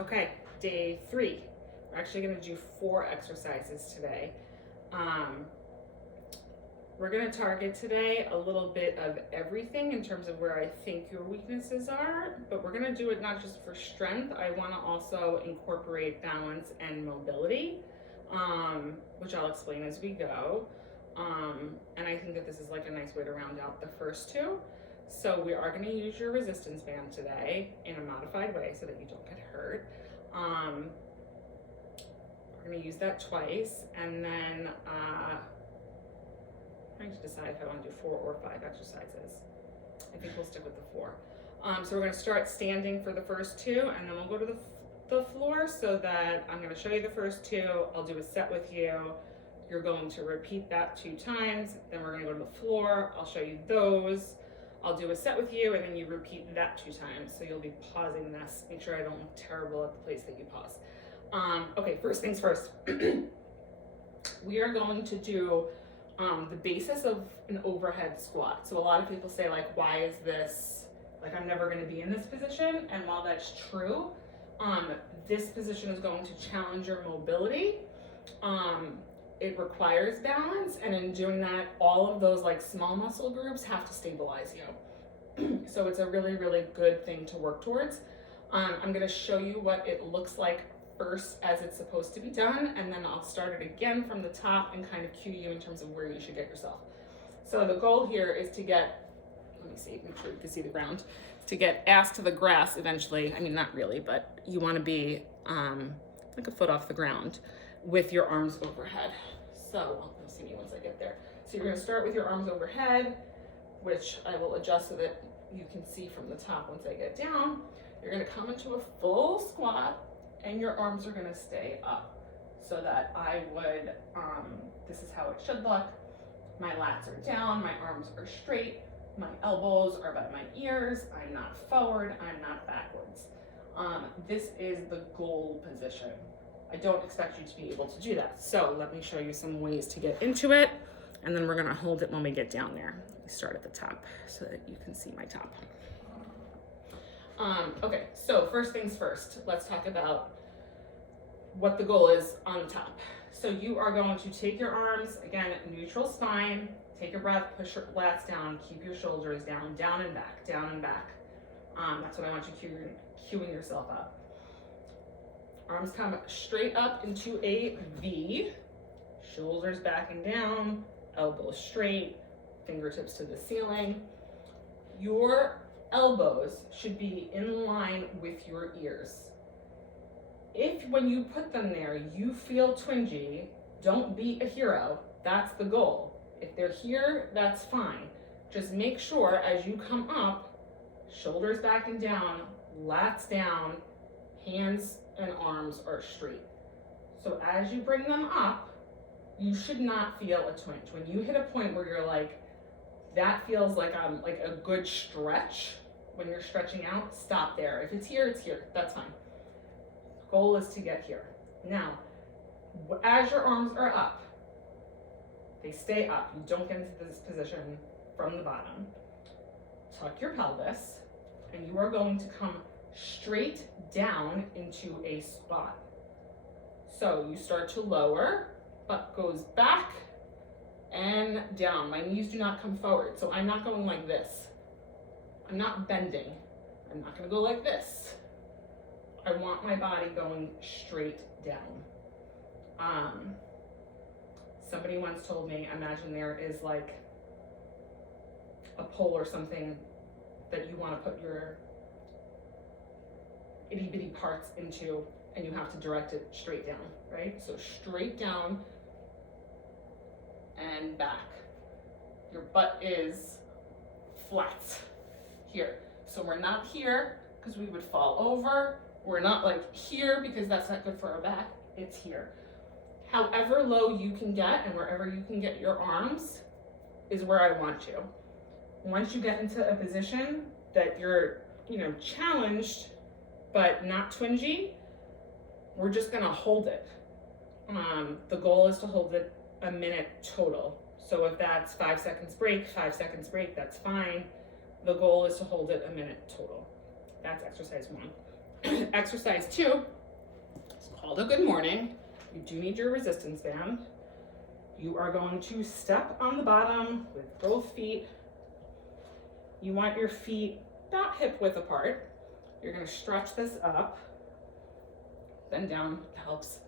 Okay, day 3. We're actually gonna do 4 exercises today. We're gonna target today a little bit of everything in terms of where I think your weaknesses are, but we're gonna do it not just for strength. I wanna also incorporate balance and mobility, which I'll explain as we go. And I think that this is like a nice way to round out the first 2. So we are gonna use your resistance band today in a modified way so that you don't get hurt. We're gonna use that twice, and then I'm trying to decide if I want to do 4 or 5 exercises. I think we'll stick with the 4. So we're gonna start standing for the first 2, and then we'll go to the floor, so that I'm gonna show you the first 2. I'll do a set with you. You're going to repeat that 2 times. Then we're gonna go to the floor. I'll show you those. I'll do a set with you, and then you repeat that 2 times. So you'll be pausing this. Make sure I don't look terrible at the place that you pause. Okay, first things first. We are going to do the basis of an overhead squat. So a lot of people say, like, why is this, like, I'm never gonna be in this position. And while that's true, this position is going to challenge your mobility. It requires balance, and in doing that, all of those like small muscle groups have to stabilize you. So it's a really, really good thing to work towards. I'm gonna show you what it looks like first as it's supposed to be done, and then I'll start it again from the top and kind of cue you in terms of where you should get yourself. So the goal here is to get, let me see, make sure you can see the ground, to get ass to the grass eventually. I mean, not really, but you wanna be like a foot off the ground with your arms overhead. So you'll see me once I get there. So you're gonna start with your arms overhead, which I will adjust so that you can see from the top once I get down. You're gonna come into a full squat, and your arms are gonna stay up. So that I would, this is how it should look. My lats are down, my arms are straight, my elbows are by my ears, I'm not forward, I'm not backwards. This is the goal position. I don't expect you to be able to do that. So let me show you some ways to get into it, and then we're gonna hold it when we get down there. We start at the top so that you can see my top. Okay, so first things first, let's talk about what the goal is on the top. So you are going to take your arms, again, neutral spine, take a breath, push your lats down, keep your shoulders down, down and back, down and back. That's what I want you cueing yourself up. Arms come straight up into a V, shoulders back and down, elbows straight, fingertips to the ceiling. Your elbows should be in line with your ears. If when you put them there, you feel twingy, don't be a hero. That's the goal. If they're here, that's fine. Just make sure as you come up, shoulders back and down, lats down, hands and arms are straight. So as you bring them up, you should not feel a twinge. When you hit a point where you're like, that feels like I'm like a good stretch, when you're stretching out, stop there. If it's here, that's fine. Goal is to get here. Now, as your arms are up, they stay up. You don't get into this position from the bottom. Tuck your pelvis, and you are going to come straight down into a squat. So you start to lower, butt goes back and down. My knees do not come forward, so I'm not going like this. I'm not bending. I'm not gonna go like this. I want my body going straight down. Somebody once told me, imagine there is like a pole or something that you want to put your itty bitty parts into, and you have to direct it straight down, right? So straight down and back. Your butt is flat here. So we're not here because we would fall over. We're not like here because that's not good for our back. It's here. However low you can get and wherever you can get your arms is where I want you. Once you get into a position that you're, challenged but not twingy, we're just gonna hold it. The goal is to hold it a minute total. So if that's 5 seconds break, that's fine. The goal is to hold it a minute total. That's exercise 1. Exercise 2 is called a good morning. You do need your resistance band. You are going to step on the bottom with both feet. You want your feet about hip width apart. You're going to stretch this up, bend down, helps,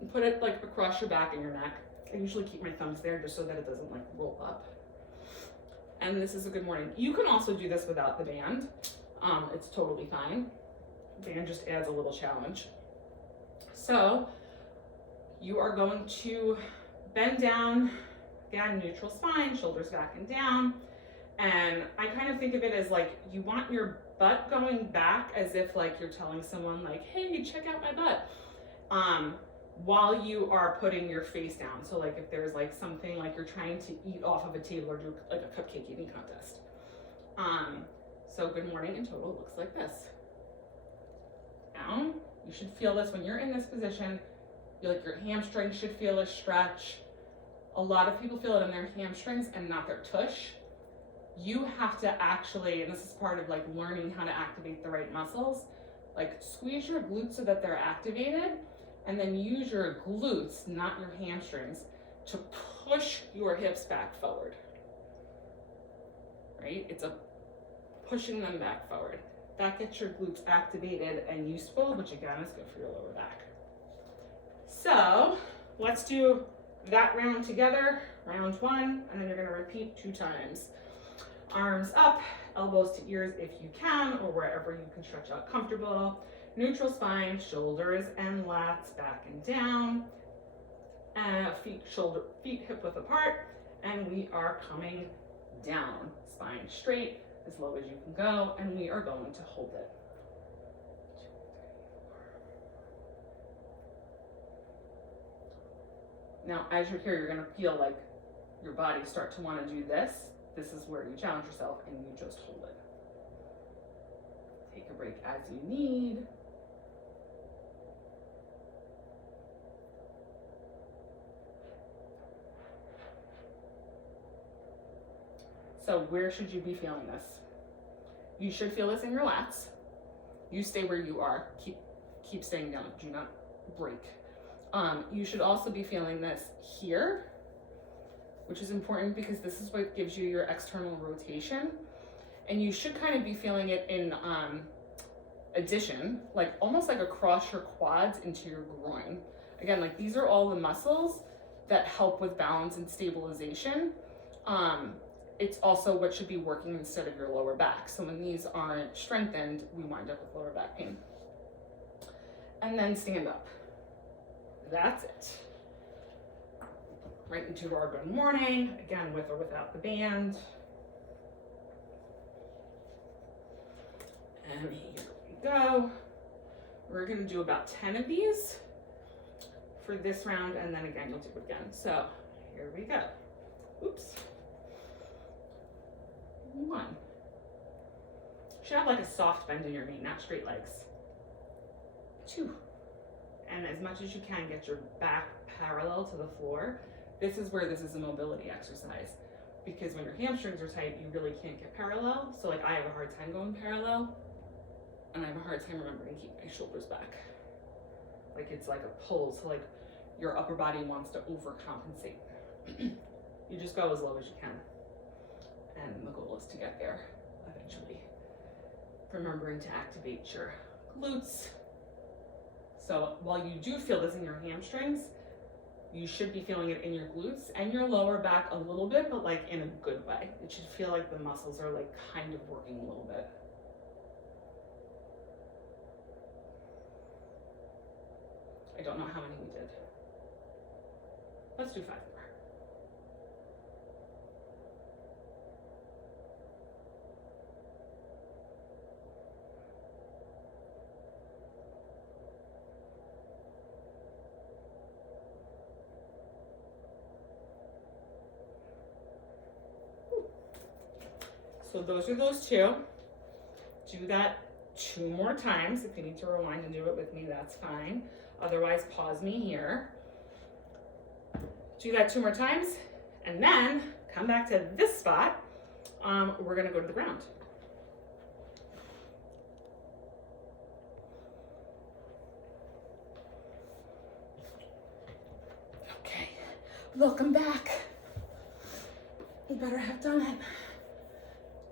and put it like across your back and your neck. I usually keep my thumbs there just so that it doesn't like roll up. And this is a good morning. You can also do this without the band. It's totally fine. The band just adds a little challenge. So you are going to bend down, again, neutral spine, shoulders back and down. And I kind of think of it as like you want your butt going back as if like you're telling someone like, hey, check out my butt. While you are putting your face down. So like if there's like something like you're trying to eat off of a table or do like a cupcake eating contest. So good morning in total looks like this. Down, you should feel this when you're in this position. Feel like your hamstrings should feel a stretch. A lot of people feel it in their hamstrings and not their tush. You have to actually, and this is part of like learning how to activate the right muscles, like squeeze your glutes so that they're activated, and then use your glutes, not your hamstrings, to push your hips back forward. Right? It's a pushing them back forward. That gets your glutes activated and useful, which again is good for your lower back. So let's do that round together, round 1, and then you're going to repeat 2 times. Arms up, elbows to ears if you can, or wherever you can stretch out comfortable. Neutral spine, shoulders and lats back and down. Feet hip width apart, and we are coming down. Spine straight, as low as you can go, and we are going to hold it. 2, 3, 4. Now, as you're here, you're going to feel like your body start to want to do this. This is where you challenge yourself and you just hold it. Take a break as you need. So where should you be feeling this? You should feel this in your lats. You stay where you are. Keep staying down. Do not break. You should also be feeling this here, which is important because this is what gives you your external rotation. And you should kind of be feeling it in addition, like almost like across your quads into your groin. Again, like these are all the muscles that help with balance and stabilization. It's also what should be working instead of your lower back. So when these aren't strengthened, we wind up with lower back pain. And then stand up. That's it. Right into our good morning, again with or without the band. And here we go. We're gonna do about 10 of these for this round, and then again, you'll do it again. So here we go. Oops. 1. You should have like a soft bend in your knee, not straight legs. 2. And as much as you can, get your back parallel to the floor. This is where this is a mobility exercise, because when your hamstrings are tight, you really can't get parallel. So like I have a hard time going parallel, and I have a hard time remembering to keep my shoulders back. Like it's like a pull, so like your upper body wants to overcompensate. You just go as low as you can. And the goal is to get there eventually. Remembering to activate your glutes. So while you do feel this in your hamstrings, you should be feeling it in your glutes and your lower back a little bit, but like in a good way. It should feel like the muscles are like kind of working a little bit. I don't know how many we did. Let's do 5 more. So those are those 2. Do that 2 more times. If you need to rewind and do it with me, that's fine. Otherwise, pause me here. Do that 2 more times, and then come back to this spot. We're gonna go to the ground. Welcome back. You better have done it.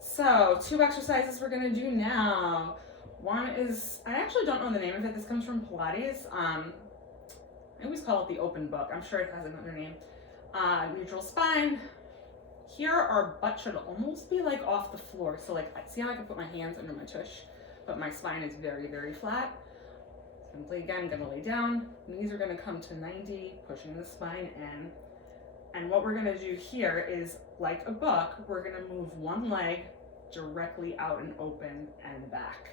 So, 2 exercises we're gonna do now. One is, I actually don't know the name of it. This comes from Pilates. I always call it the open book. I'm sure it has another name. Neutral spine. Here, our butt should almost be like off the floor. So like, see how I can put my hands under my tush, but my spine is very, very flat. Simply again, gonna lay down. Knees are gonna come to 90, pushing the spine in. And what we're gonna do here is, like a book, we're gonna move one leg directly out and open and back.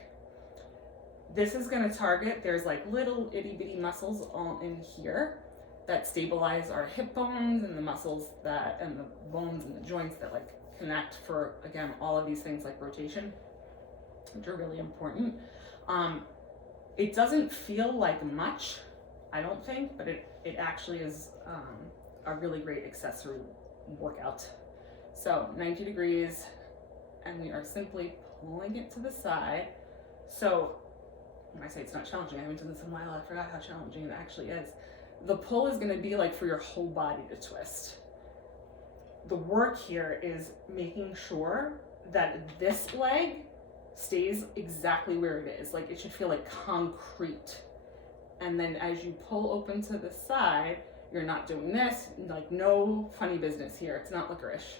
This is gonna target, there's like little itty bitty muscles all in here that stabilize our hip bones and the muscles that, and the bones and the joints that like connect for, again, all of these things like rotation, which are really important. It doesn't feel like much, I don't think, but it actually is a really great accessory workout. So 90 degrees, and we are simply pulling it to the side. So when I say it's not challenging, I haven't done this in a while, I forgot how challenging it actually is. The pull is gonna be like for your whole body to twist. The work here is making sure that this leg stays exactly where it is. Like it should feel like concrete. And then as you pull open to the side, you're not doing this, like no funny business here. It's not licorice.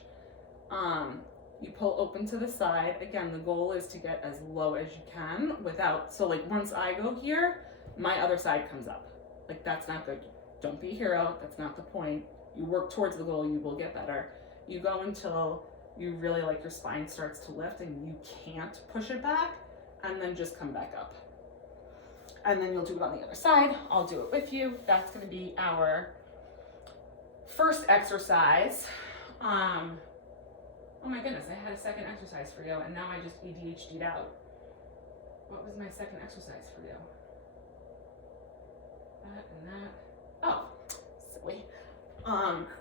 You pull open to the side. Again, the goal is to get as low as you can without, so like once I go here, my other side comes up. Like that's not good. Don't be a hero, that's not the point. You work towards the goal, you will get better. You go until you really like your spine starts to lift and you can't push it back, and then just come back up. And then you'll do it on the other side. I'll do it with you. That's gonna be our first exercise. Oh my goodness, I had a second exercise for you and now I just ADHD'd out. What was my second exercise for you? That and that. Oh, silly.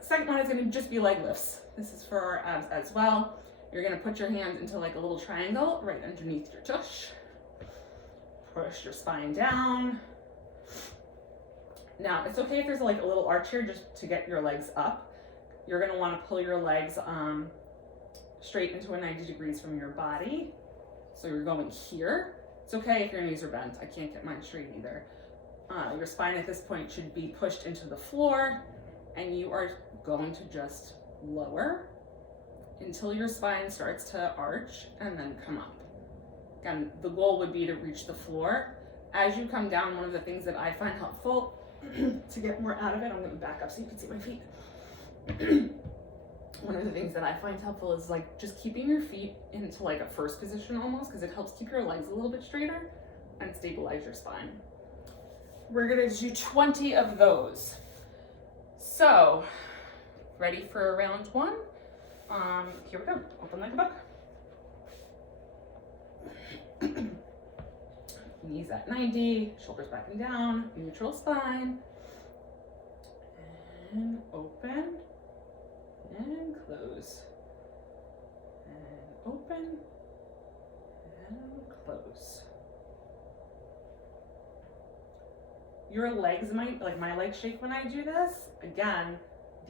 Second one is gonna just be leg lifts. This is for our abs as well. You're gonna put your hands into like a little triangle right underneath your tush. Push your spine down. Now, it's okay if there's like a little arch here just to get your legs up. You're gonna wanna pull your legs straight into a 90 degrees from your body. So you're going here. It's okay if your knees are bent. I can't get mine straight either. Your spine at this point should be pushed into the floor, and you are going to just lower until your spine starts to arch and then come up. Again, the goal would be to reach the floor. As you come down, one of the things that I find helpful to get more out of it, I'm gonna back up so you can see my feet. One of the things that I find helpful is like just keeping your feet into like a first position almost, because it helps keep your legs a little bit straighter and stabilize your spine. We're gonna do 20 of those. So, ready for round one? Here we go, open like a book. Knees at 90, shoulders back and down, neutral spine. And open, and close. And open, and close. Your legs might, like my legs shake when I do this. Again,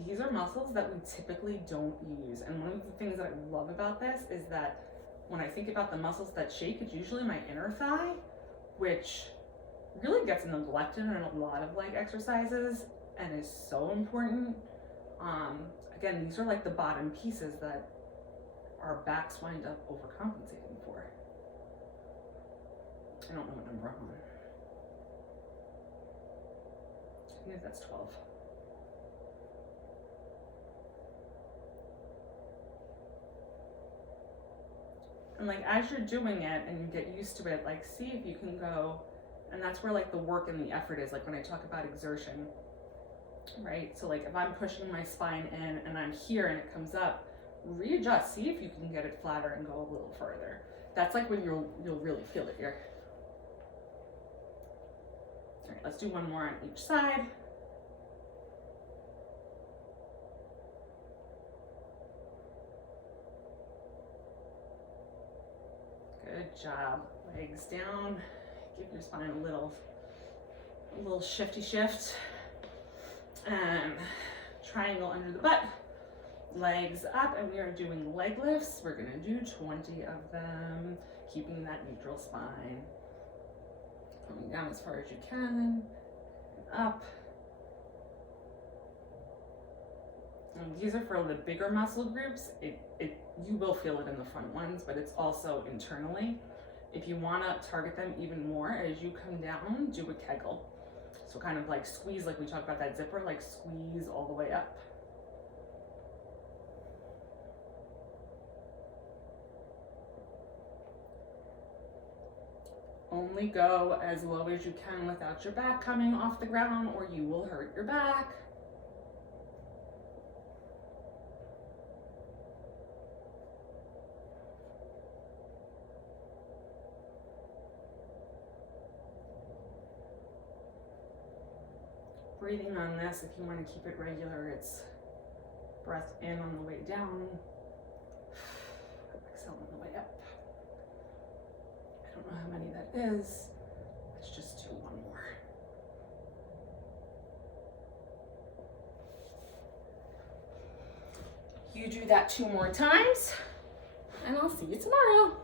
these are muscles that we typically don't use. And one of the things that I love about this is that when I think about the muscles that shake, it's usually my inner thigh, which really gets neglected in a lot of leg exercises and is so important. Again, these are like the bottom pieces that our backs wind up overcompensating for. I don't know what number I'm on. I think that's 12. And like as you're doing it and you get used to it, like see if you can go, and that's where like the work and the effort is, like when I talk about exertion, right? So like if I'm pushing my spine in and I'm here and it comes up, readjust, see if you can get it flatter and go a little further. That's like when you'll really feel it here. All right, let's do one more on each side. Good job. Legs down. Give your spine a little shifty shift. And triangle under the butt, legs up, and we are doing leg lifts. We're gonna do 20 of them, keeping that neutral spine. Coming down as far as you can, up. And these are for the bigger muscle groups. You will feel it in the front ones, but it's also internally. If you wanna target them even more, as you come down, do a kegel. So kind of like squeeze, like we talked about that zipper, like squeeze all the way up. Only go as low as you can without your back coming off the ground, or you will hurt your back. Breathing on this, if you want to keep it regular, it's breath in on the way down, exhale on the way up. I don't know how many that is. Let's just do one more. You do that 2 more times, and I'll see you tomorrow.